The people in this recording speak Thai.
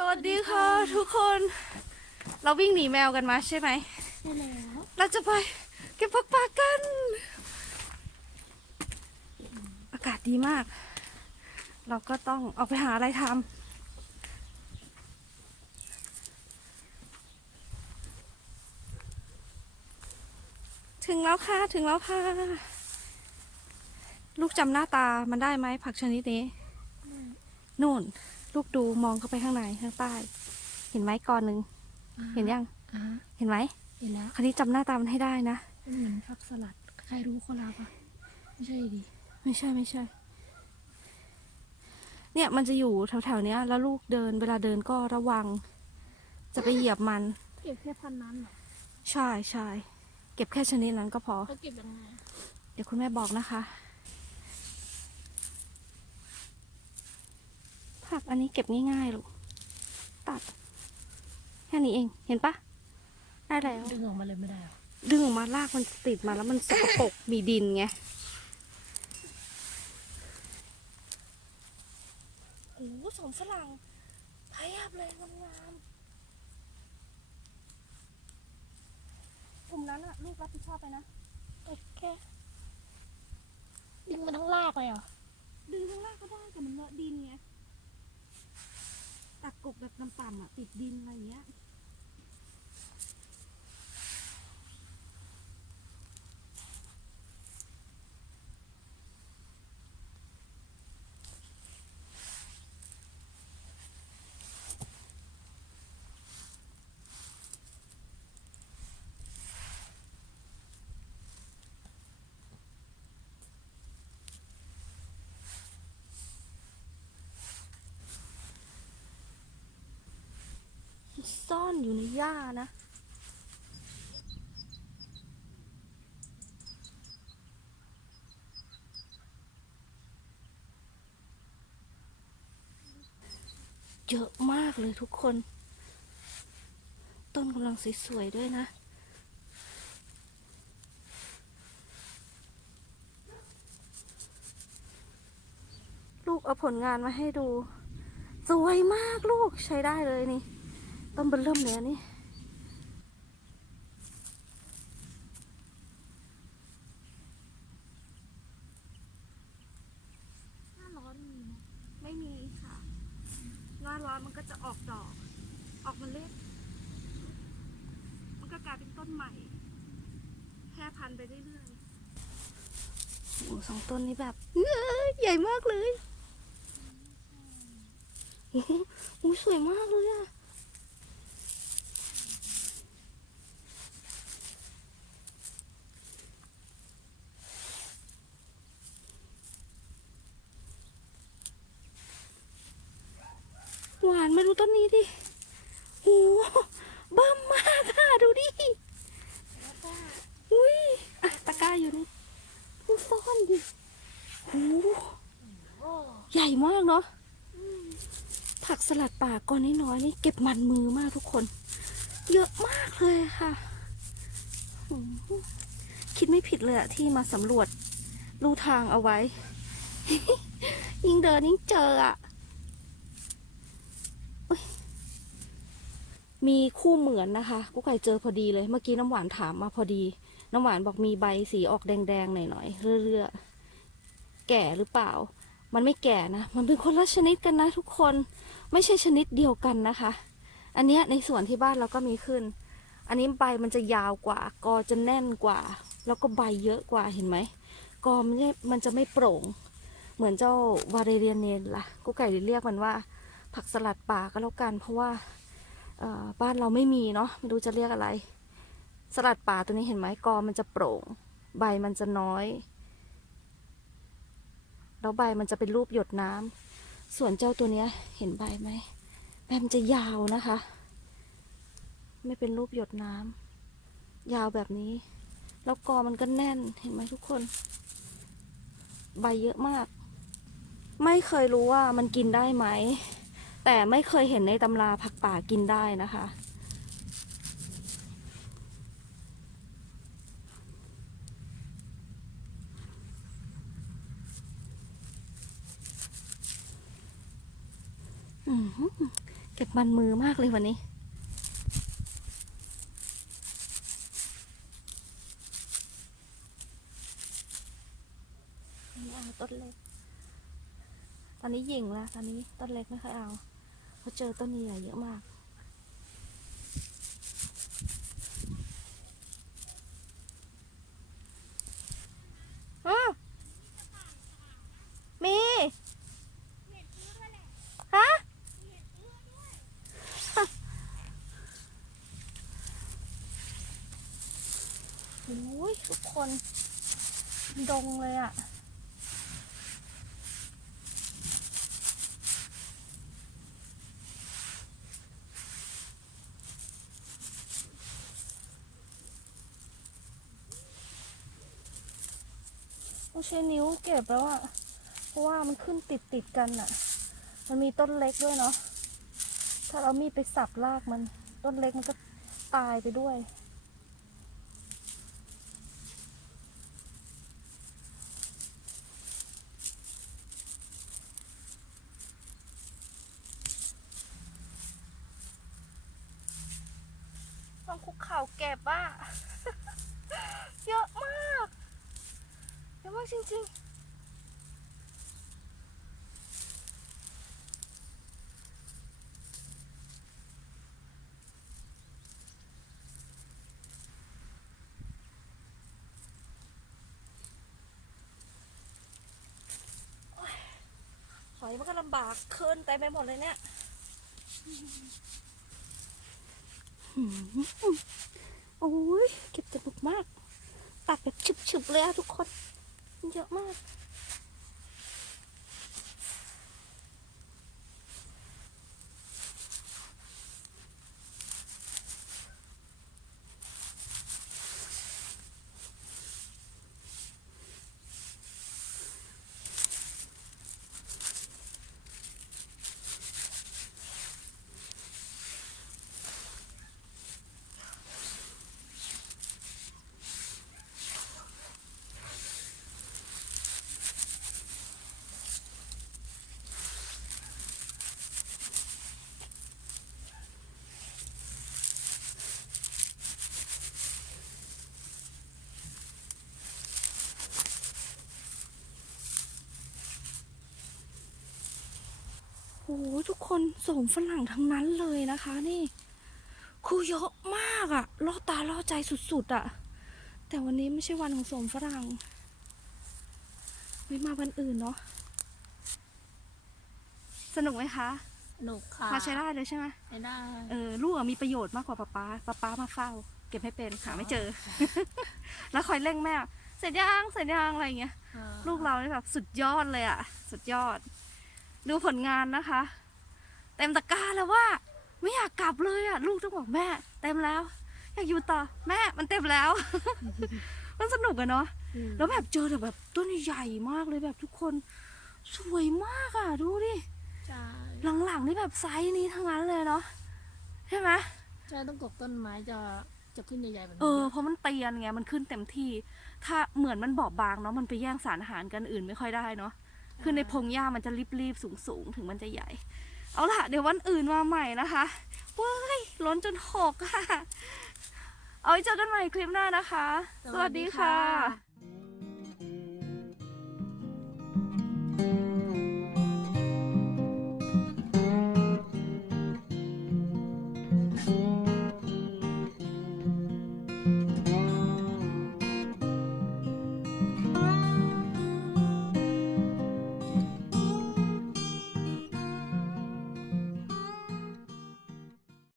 สวัสดีค่ะ ทุกคน เราวิ่งหนีแมวกันมาใช่ไหมใช่แล้ว เราจะไปเก็บผักป่ากัน อากาศดีมาก เราก็ต้องออกไปหาอะไรทำถึงแล้วค่ะ ถึงแล้วค่ะ ลูกจำหน้าตามันได้ไหมผักชนิดนี้ นู่น ลูกดูมองเข้าไปข้างในข้างใต้ เห็นไหมกอนหนึ่งเห็นยังอ่าเห็นไหมเห็นแล้วคราวนี้จำหน้าตามันให้ได้นะมันเหมือนผักสลัด ใครรู้ก็รับอะไม่ใช่ดิไม่ใช่ไม่ใช่ เนี่ยมันจะอยู่แถวๆเนี้ย แล้วลูกเดินเวลาเดินก็ระวัง จะไปเหยียบมัน เก็บแค่พันนั้นเหรอใช่ใช่เก็บแค่ชนิดนั้นก็พอ เขาเก็บยังไง เดี๋ยวคุณแม่บอกนะคะ ผักอันนี้เก็บง่ายๆลูก ตัด แค่นี้เอง เห็นปะได้แล้ว ดึงออกมาเลยไม่ได้เหรอดึงออกมาลากมันติดมาแล้วมันสกปรกมีดินไงโอ้โหสมฝรั่งพยาบเลยงามๆกลุ่มนั้นอะลูกรับผิดชอบไปนะโอเคดึงมันทั้งลากเลยเหรอ ดึงข้างล่างก็ได้แต่มันเลอะดินไงตักกบแบบ ต่ำๆอะติดดินอะไรเงี้ย ซ่อนอยู่ในหญ้านะ เยอะมากเลยทุกคน ต้นกำลังสวยๆด้วยนะลูกเอาผลงานมาให้ดู สวยมากลูกใช้ได้เลยนี่ ต้นเบนเริ่มเลยอันนี่หน้าร้อนมีไหมไม่มีค่ะหน้าร้อนมันก็จะออกดอก ออกมาเล็กมันก็กลายเป็นต้นใหม่แพร่พันธุ์ไปเรื่อยๆโอ้สองต้นนี้แบบเอ้ยใหญ่มากเลย โอ้โหโอ้ยสวยมากเลยอะ หวานไม่รู้ต้นนี้ดิโอ้โหบ้ามมากค่ะดูดิอุ้ยอะตะกร้าอยู่นี่ดูซ่อนดิโอ้โหโอ้ใหญ่มากเนาะผักสลัดป่าก้อนน้อยๆนี่เก็บมันมือมากทุกคน เยอะมากเลยค่ะ คิดไม่ผิดเลยอะที่มาสำรวจลู่ทางเอาไว้ ยิ่งเดินยิ่งเจออะอุ๊ย มีคู่เหมือนนะคะกุ๊กไก่เจอพอดีเลย เมื่อกี้น้ำหวานถามมาพอดี น้ำหวานบอกมีใบสีออกแดงๆหน่อยๆเรื่อยๆแก่หรือเปล่า มันไม่แก่นะ มันเป็นคนละชนิดกันนะทุกคนไม่ใช่ชนิดเดียวกันนะคะ อันเนี้ยในส่วนที่บ้านเราก็มีขึ้น อันนี้ใบมันจะยาวกว่า กอจะแน่นกว่า แล้วก็ใบเยอะกว่าเห็นไหมกอมันจะมันจะไม่โปร่ง เหมือนเจ้าวาเรเรียนเนนล่ะกูไก่เรียกมันว่า ผักสลัดป่าก็แล้วกันเพราะว่า บ้านเราไม่มีเนาะไม่รู้จะเรียกอะไร สลัดป่าตัวนี้เห็นไหมกอมันจะโปร่ง ใบมันจะน้อย แล้วใบมันจะเป็นรูปหยดน้ำส่วนเจ้าตัวเนี้ยเห็นใบไหมใบมันจะยาวนะคะ ไม่เป็นรูปหยดน้ำยาวแบบนี้ แล้วกอมันก็แน่นเห็นไหมทุกคน ใบเยอะมาก ไม่เคยรู้ว่ามันกินได้ไหม แต่ไม่เคยเห็นในตำราผักป่ากินได้นะคะอืมเก็บมันมือมากเลยวันนี้ไม่เอาต้นเล็ก ตอนนี้หยิงแล้วตอนนี้ต้นเล็กไม่ค่อยเอา เพราเจอต้นใหญ่เยอะมากอืมมีฮะโอ้ยทุกคน ดงเลยอะ ต้องใช้นิ้วเก็บแล้วอะเพราะว่ามันขึ้นติดติดๆกันอะมันมีต้นเล็กด้วยเนาะ ถ้าเรามีดไปสับรากมัน ต้นเล็กมันก็ตายไปด้วย ต้องคุกเข่าเก็บอะ เยอะมาก เยอะมาก จริงๆหอยมันก็ลำบากขึ้นเต็มไปหมดเลยเนี่ย โอ้ยเก็บจะบุกมาก ตักแบบฉึบๆเลยอะทุกคน เยอะมาก ทุกคนโสมฝรั่งทั้งนั้นเลยนะคะนี่ คือเยอะมากอะล่อตาล่อใจสุดๆอะแต่วันนี้ไม่ใช่วันของโสมฝรั่ง ไม่มาวันอื่นเนาะสนุกไหมคะหนุกค่ะพาใช้ได้เลยใช่ไหมใช้ได้เออลูกอะมีประโยชน์มากกว่าป๊าป๊าป๊าป๊ามาเฝ้า เก็บให้เป็นหาไม่เจอ แล้วคอยเร่งแม่เสร็จยังเสร็จยังอะไรอย่างเงี้ยอ่าลูกเราเนี่ยแบบสุดยอดเลยอะสุดยอด ดูผลงานนะคะ เต็มตะกร้าแล้วว่า ไม่อยากกลับเลยอะลูกต้องบอกแม่ เต็มแล้ว อยากอยู่ต่อแม่มันเต็มแล้ว มันสนุกอะเนาะอืมแล้วแบบเจอแต่แบบต้นใหญ่มากเลยแบบทุกคน สวยมากอะดูดิใช่หลังๆนี่แบบไซส์นี้ทั้งนั้นเลยเนาะใช่ไหมใช่ต้องกบต้นไม้จะจะขึ้นใหญ่ๆแบบเอนี้อเพราะมันเตียนไงมันขึ้นเต็มที่ ถ้าเหมือนมันบอบบางเนาะมันไปแย่งสารอาหารกันอื่นไม่ค่อยได้เนาะ คือในพงหญ้ามันจะรีบๆสูงๆ ถึงมันจะใหญ่ เอาล่ะ เดี๋ยววันอื่นมาใหม่นะคะเว้ยล้นจนหกค่ะ เอาไว้เจอกันใหม่คลิปหน้านะคะ สวัสดีค่ะ